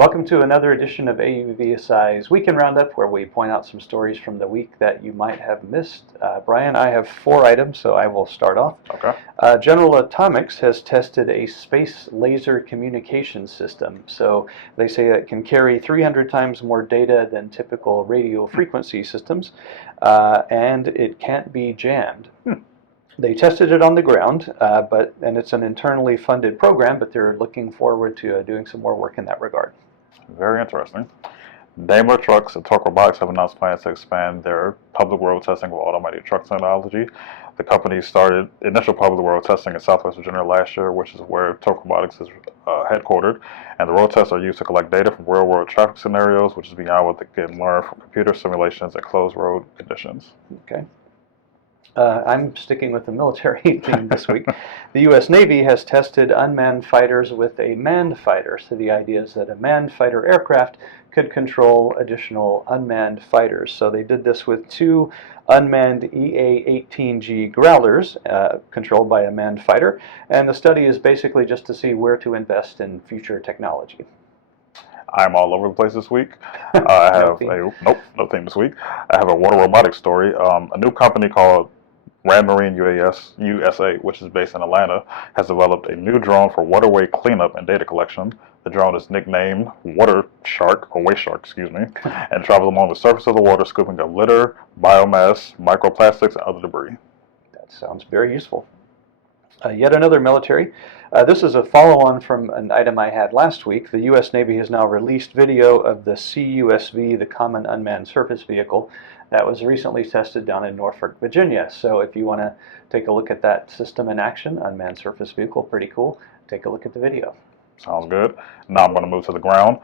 Welcome to another edition of AUVSI's Weekend Roundup, where we point out some stories from the week that you might have missed. Brian, I have 4 items, so I will start off. Okay. General Atomics has tested a space laser communication system. So they say it can carry 300 times more data than typical radio frequency systems, and it can't be jammed. They tested it on the ground, and it's an internally funded program, but they're looking forward to doing some more work in that regard. Very interesting. Daimler Trucks and TORC Robotics have announced plans to expand their public road testing of automated truck technology. The company started initial public road testing in Southwest Virginia last year, which is where TORC Robotics is headquartered. And the road tests are used to collect data from real-world traffic scenarios, which is beyond what they can learn from computer simulations and closed road conditions. Okay. I'm sticking with the military theme this week. The U.S. Navy has tested unmanned fighters with a manned fighter. So the idea is that a manned fighter aircraft could control additional unmanned fighters. So they did this with 2 unmanned EA-18G Growlers controlled by a manned fighter. And the study is basically just to see where to invest in future technology. I'm all over the place this week. I have no theme this week. I have a water robotics story. A new company called Marine USA, which is based in Atlanta, has developed a new drone for waterway cleanup and data collection. The drone is nicknamed Waste Shark, and travels along the surface of the water, scooping up litter, biomass, microplastics, and other debris. That sounds very useful. Yet another military. This is a follow-on from an item I had last week. The U.S. Navy has now released video of the CUSV, the Common Unmanned Surface Vehicle, that was recently tested down in Norfolk, Virginia. So if you want to take a look at that system in action, Unmanned Surface Vehicle, pretty cool, take a look at the video. Sounds good. Now I'm going to move to the ground.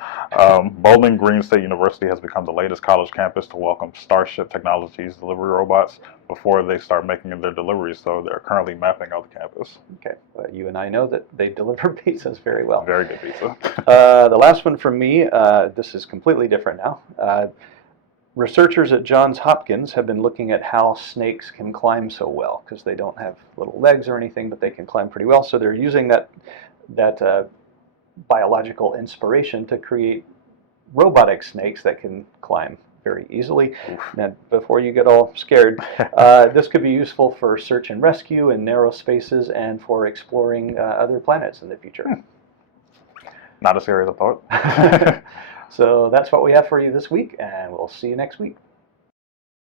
Bowling Green State University has become the latest college campus to welcome Starship Technologies delivery robots before they start making their deliveries, so they're currently mapping out the campus. Okay, you and I know that they deliver pizzas very well. Very good pizza. The last one from me, this is completely different now. Researchers at Johns Hopkins have been looking at how snakes can climb so well, because they don't have little legs or anything, but they can climb pretty well. So they're using that biological inspiration to create robotic snakes that can climb very easily. Now, before you get all scared, this could be useful for search and rescue in narrow spaces and for exploring other planets in the future. Not as scary as I thought. So that's what we have for you this week, and we'll see you next week.